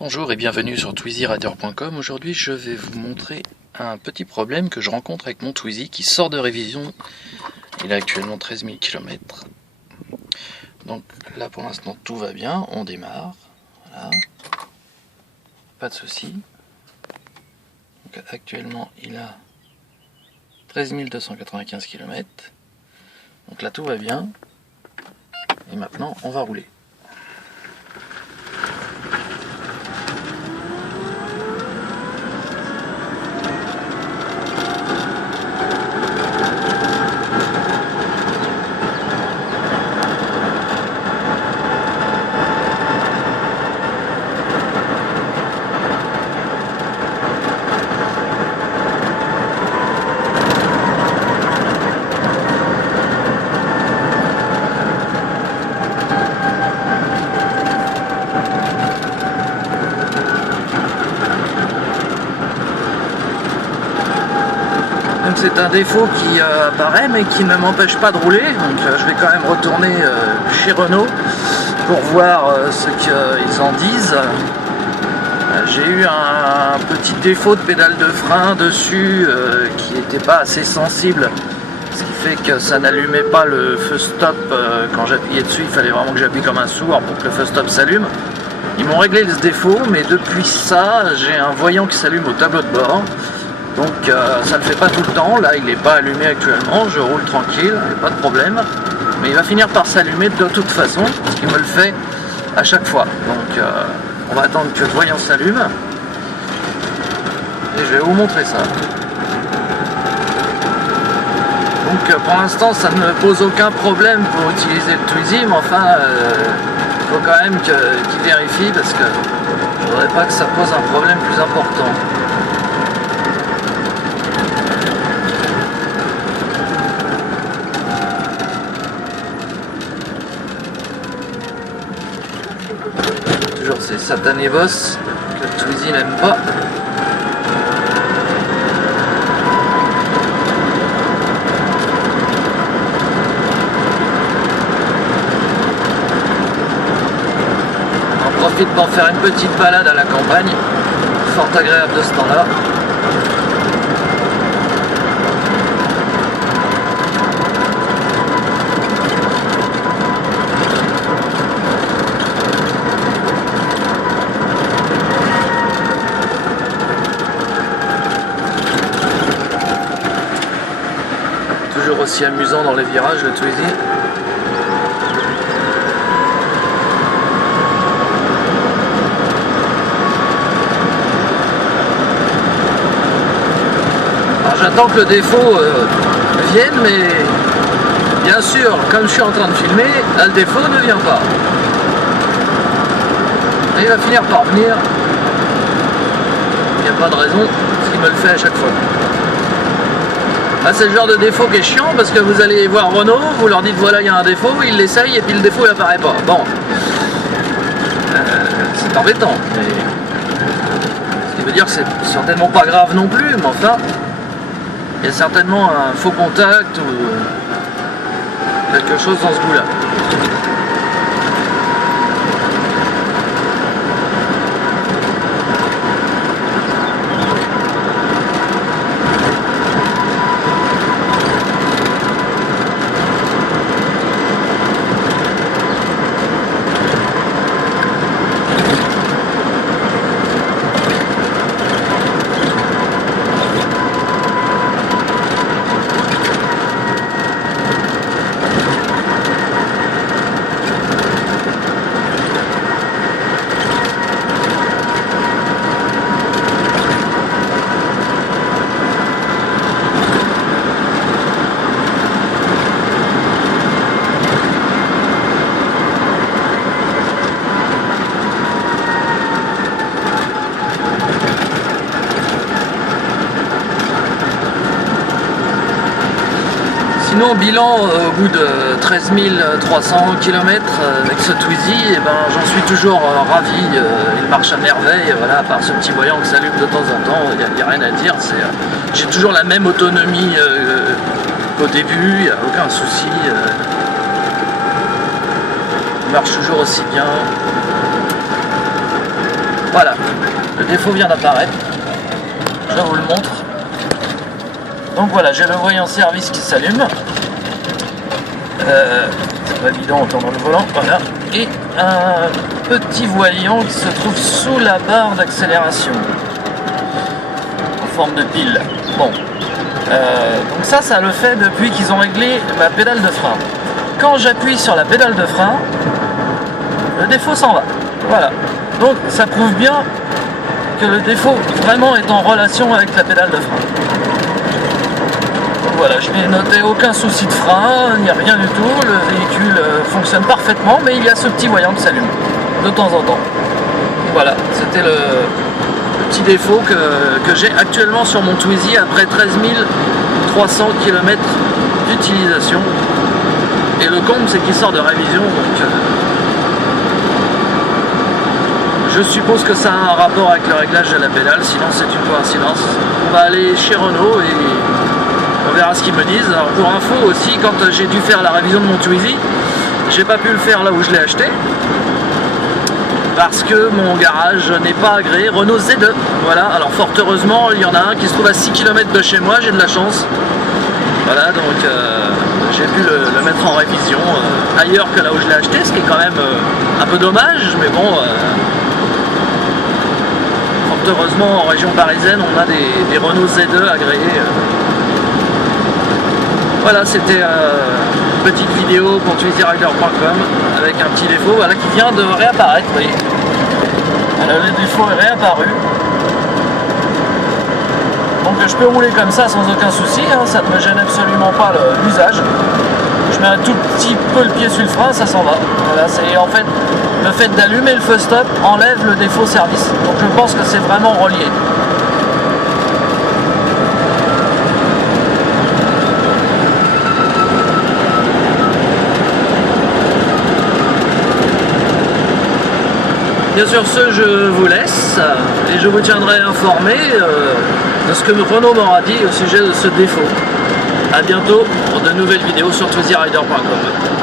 Bonjour et bienvenue sur TwizyRider.com. Aujourd'hui je vais vous montrer un petit problème que je rencontre avec mon Twizy qui sort de révision. Il a actuellement 13 000 km. Donc là pour l'instant tout va bien, on démarre. Voilà. Pas de souci. Donc actuellement il a 13 295 km. Donc là tout va bien. Et maintenant on va rouler. C'est un défaut qui apparaît mais qui ne m'empêche pas de rouler, donc je vais quand même retourner chez Renault pour voir ce qu'ils en disent. J'ai eu un petit défaut de pédale de frein dessus qui n'était pas assez sensible, ce qui fait que ça n'allumait pas le feu stop. Quand j'appuyais dessus, il fallait vraiment que j'appuie comme un sourd pour que le feu stop s'allume. Ils m'ont réglé ce défaut, mais depuis ça j'ai un voyant qui s'allume au tableau de bord. Donc ça ne le fait pas tout le temps, là il n'est pas allumé actuellement, je roule tranquille, il n'y a pas de problème. Mais il va finir par s'allumer de toute façon, parce qu'il me le fait à chaque fois. Donc on va attendre que le voyant s'allume. Et je vais vous montrer ça. Donc pour l'instant ça ne me pose aucun problème pour utiliser le Twizy, mais enfin il faut quand même qu'il vérifie, parce que je ne voudrais pas que ça pose un problème plus important. Toujours ces satanés boss que le Twizy n'aime pas. On profite pour faire une petite balade à la campagne, fort agréable de ce temps-là. Toujours aussi amusant dans les virages, le Twizy. Alors j'attends que le défaut vienne, mais bien sûr, comme je suis en train de filmer, là, le défaut ne vient pas. Et il va finir par venir. Il n'y a pas de raison, parce qu'il me le fait à chaque fois. Ah, c'est le genre de défaut qui est chiant, parce que vous allez voir Renault, vous leur dites voilà il y a un défaut, ils l'essayent et puis le défaut il apparaît pas. Bon, c'est embêtant, mais ce qui veut dire que c'est certainement pas grave non plus, mais enfin il y a certainement un faux contact ou quelque chose dans ce goût-là. Sinon, bilan, au bout de 13 300 km avec ce Twizy, eh ben, j'en suis toujours ravi. Il marche à merveille, voilà, à part ce petit voyant qui s'allume de temps en temps, il n'y a rien à dire. J'ai toujours la même autonomie qu'au début, il n'y a aucun souci. Il marche toujours aussi bien. Voilà, le défaut vient d'apparaître. Je vous le montre. Donc voilà, j'ai le voyant service qui s'allume. C'est pas évident en tournant le volant, voilà. Et un petit voyant qui se trouve sous la barre d'accélération. En forme de pile. Bon. Donc ça le fait depuis qu'ils ont réglé ma pédale de frein. Quand j'appuie sur la pédale de frein, le défaut s'en va. Voilà. Donc ça prouve bien que le défaut vraiment est en relation avec la pédale de frein. Donc voilà, je n'ai noté aucun souci de frein, il n'y a rien du tout, le véhicule fonctionne parfaitement, mais il y a ce petit voyant qui s'allume de temps en temps. Voilà, c'était le petit défaut que j'ai actuellement sur mon Twizy après 13 300 km d'utilisation. Et le comble, c'est qu'il sort de révision, donc je suppose que ça a un rapport avec le réglage de la pédale, sinon c'est une coïncidence. On va aller chez Renault et on verra ce qu'ils me disent. Alors pour info aussi, quand j'ai dû faire la révision de mon Twizy, j'ai pas pu le faire là où je l'ai acheté, parce que mon garage n'est pas agréé Renault Z2. Voilà, alors fort heureusement, il y en a un qui se trouve à 6 km de chez moi, j'ai de la chance. Voilà, donc j'ai pu le mettre en révision ailleurs que là où je l'ai acheté, ce qui est quand même un peu dommage, mais bon, fort heureusement en région parisienne, on a des Renault Z2 agréés. Voilà, c'était une petite vidéo pour twizyrider.com avec un petit défaut, voilà, qui vient de réapparaître, vous voyez. Alors, le défaut est réapparu. Donc je peux rouler comme ça sans aucun souci, hein, ça ne me gêne absolument pas l'usage. Je mets un tout petit peu le pied sur le frein, ça s'en va. Voilà, c'est en fait le fait d'allumer le feu stop enlève le défaut service. Donc je pense que c'est vraiment relié. Bien sûr, je vous laisse et je vous tiendrai informé de ce que Renault m'aura dit au sujet de ce défaut. A bientôt pour de nouvelles vidéos sur twizyrider.com.